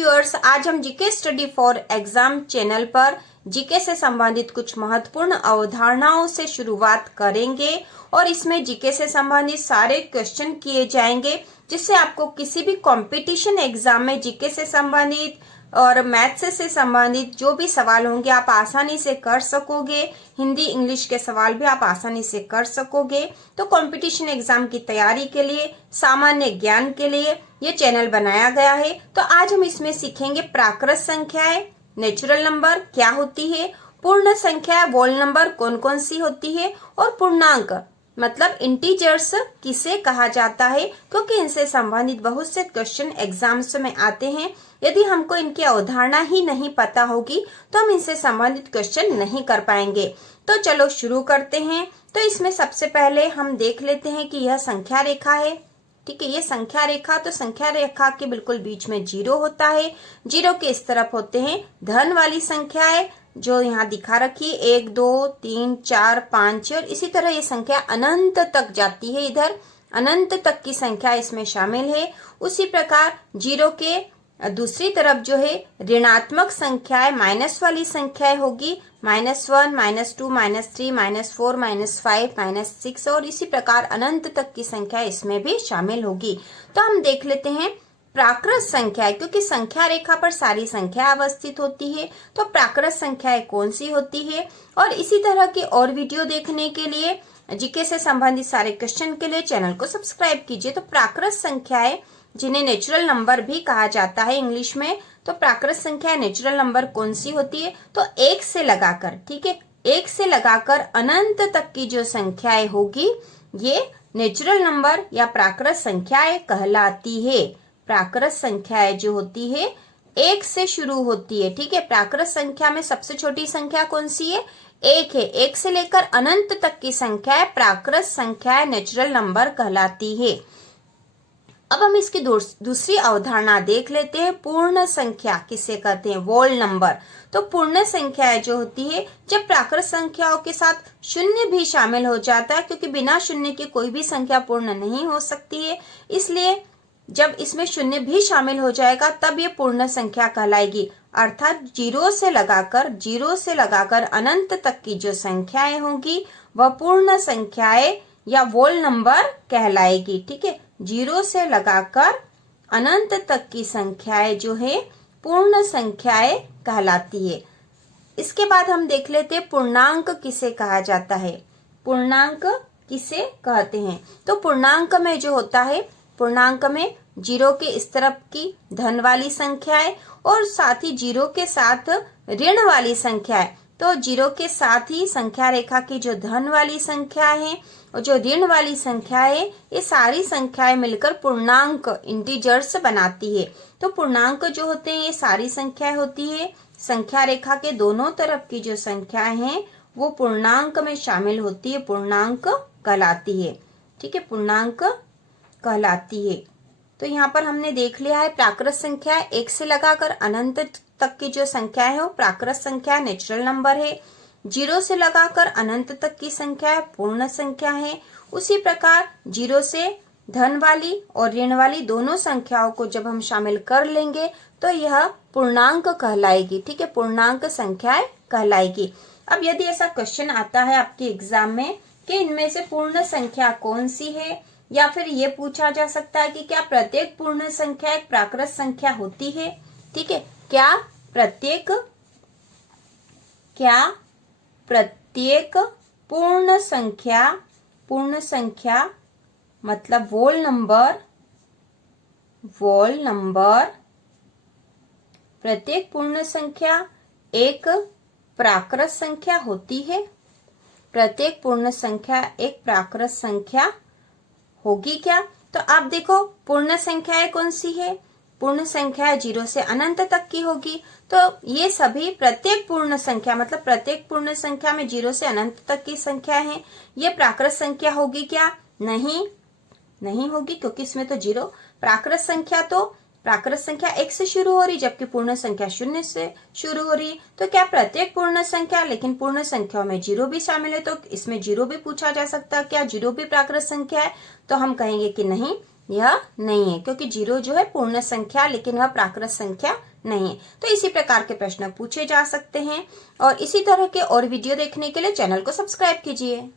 Viewers, आज हम GK study for exam channel पर जीके से संबंधित कुछ महत्वपूर्ण अवधारणाओं से शुरुआत करेंगे और इसमें जीके से संबंधित सारे क्वेश्चन किए जाएंगे, जिससे आपको किसी भी कंपटीशन एग्जाम में जीके से संबंधित और मैथ्स से संबंधित जो भी सवाल होंगे आप आसानी से कर सकोगे। हिंदी इंग्लिश के सवाल भी आप आसानी से कर सकोगे। तो कंपटीशन एग्जाम की तैयारी के लिए, सामान्य ज्ञान के लिए ये चैनल बनाया गया है। तो आज हम इसमें सीखेंगे प्राकृत संख्याएं, नेचुरल नंबर क्या होती है, पूर्ण संख्या वोल नंबर कौन कौन सी होती है, और पूर्णांक मतलब इंटीजर्स किसे कहा जाता है, क्योंकि इनसे संबंधित बहुत से क्वेश्चन एग्जाम्स में आते हैं। यदि हमको इनकी अवधारणा ही नहीं पता होगी तो हम इनसे संबंधित क्वेश्चन नहीं कर पाएंगे। तो चलो शुरू करते हैं। तो इसमें सबसे पहले हम देख लेते हैं कि यह संख्या रेखा है। ठीक है, ये संख्या रेखा, तो संख्या रेखा के बिल्कुल बीच में जीरो होता है। जीरो के इस तरफ होते हैं धन वाली संख्याएं, जो यहाँ दिखा रखी है 1 2 3 4 5 और इसी तरह ये संख्या अनंत तक जाती है। इधर अनंत तक की संख्या इसमें शामिल है। उसी प्रकार जीरो के दूसरी तरफ जो है ऋणात्मक संख्याएं, माइनस वाली संख्याएं होगी, -1 -2 -3 -4 -5 -6 और इसी प्रकार अनंत तक की संख्या इसमें भी शामिल होगी। तो हम देख लेते हैं प्राकृत संख्याएं, क्योंकि संख्या रेखा पर सारी संख्या अवस्थित होती है। तो प्राकृत संख्याएं कौन सी होती है, और इसी तरह की और वीडियो देखने के लिए, जीके से संबंधित सारे क्वेश्चन के लिए चैनल को सब्सक्राइब कीजिए। तो प्राकृत संख्याएं, जिन्हें नेचुरल नंबर भी कहा जाता है इंग्लिश में, तो प्राकृत संख्या नेचुरल नंबर कौन सी होती है, तो 1 से लगाकर, ठीक है, 1 से लगाकर अनंत तक की जो संख्याएं होगी ये नेचुरल नंबर या प्राकृत संख्याएं कहलाती है। प्राकृत संख्याएं जो होती है 1 से शुरू होती है। ठीक है, प्राकृत संख्या में सबसे छोटी संख्या कौन सी है, 1 है। 1 से लेकर अनंत तक की संख्याएं प्राकृत संख्याएं नेचुरल नंबर कहलाती है। अब हम इसकी दूसरी अवधारणा देख लेते हैं। पूर्ण संख्या किसे कहते हैं, वोल नंबर। तो पूर्ण संख्या जो होती है जब प्राकृत संख्याओं के साथ शून्य भी शामिल हो जाता है, क्योंकि बिना शून्य के कोई भी संख्या पूर्ण नहीं हो सकती है, इसलिए जब इसमें शून्य भी शामिल हो जाएगा तब ये पूर्ण संख्या कहलाएगी। अर्थात जीरो से लगाकर अनंत तक की जो संख्याएं होंगी वह पूर्ण संख्याएं या वोल नंबर कहलाएगी। ठीक है, 0 से लगाकर अनंत तक की संख्याएं जो है पूर्ण संख्याएं कहलाती है। इसके बाद हम देख लेते हैं पूर्णांक किसे कहा जाता है। पूर्णांक किसे कहते हैं, तो पूर्णांक में जो होता है, पूर्णांक में 0 के इस तरफ की धन वाली संख्याएं और साथ ही 0 के साथ ऋण वाली संख्याएं। तो 0 के साथ ही संख्या रेखा की जो धन वाली संख्या है और जो ऋण वाली संख्या है, ये सारी संख्याएं मिलकर पूर्णांक इंटीजर्स बनाती है। तो पूर्णांक जो होते हैं ये सारी संख्याएं होती है। संख्या रेखा के दोनों तरफ की जो संख्याएं हैं वो पूर्णांक में शामिल होती है, पूर्णांक कहलाती है। ठीक है, पूर्णांक कहलाती है। तो यहाँ पर हमने देख लिया है प्राकृत संख्या 1 से लगाकर अनंत तक की जो संख्या है वो प्राकृत संख्या नेचुरल नंबर है। 0 से लगाकर अनंत तक की संख्या पूर्ण संख्या है। उसी प्रकार 0 से धन वाली और ऋण वाली दोनों संख्याओं को जब हम शामिल कर लेंगे तो यह पूर्णांक कहलाएगी। ठीक है, पूर्णांक संख्याएं कहलाएगी। अब यदि ऐसा क्वेश्चन आता है आपके एग्जाम में कि इनमें से पूर्ण संख्या कौन सी है, या फिर ये पूछा जा सकता है कि क्या प्रत्येक पूर्ण संख्या एक प्राकृत संख्या होती है। ठीक है, क्या प्रत्येक पूर्ण संख्या मतलब वोल नंबर, प्रत्येक पूर्ण संख्या एक प्राकृत संख्या होती है। प्रत्येक पूर्ण संख्या एक प्राकृत संख्या होगी क्या, तो आप देखो पूर्ण संख्याएं कौन सी है, पूर्ण संख्या 0 से अनंत तक की होगी। तो ये सभी प्रत्येक पूर्ण संख्या मतलब प्रत्येक पूर्ण संख्या में 0 से अनंत तक की संख्या है, ये प्राकृत संख्या होगी क्या, नहीं होगी, क्योंकि इसमें तो 0 प्राकृत संख्या 1 से शुरू हो रही, जबकि पूर्ण संख्या 0 से शुरू हो रही। तो क्या प्रत्येक पूर्ण संख्या, लेकिन पूर्ण संख्याओं में 0 भी शामिल है, तो इसमें 0 भी पूछा जा सकता है, क्या 0 भी प्राकृत संख्या है, तो हम कहेंगे कि नहीं, यह नहीं है, क्योंकि 0 जो है पूर्ण संख्या लेकिन वह प्राकृत संख्या नहीं है। तो इसी प्रकार के प्रश्न पूछे जा सकते हैं और इसी तरह के और वीडियो देखने के लिए चैनल को सब्सक्राइब कीजिए।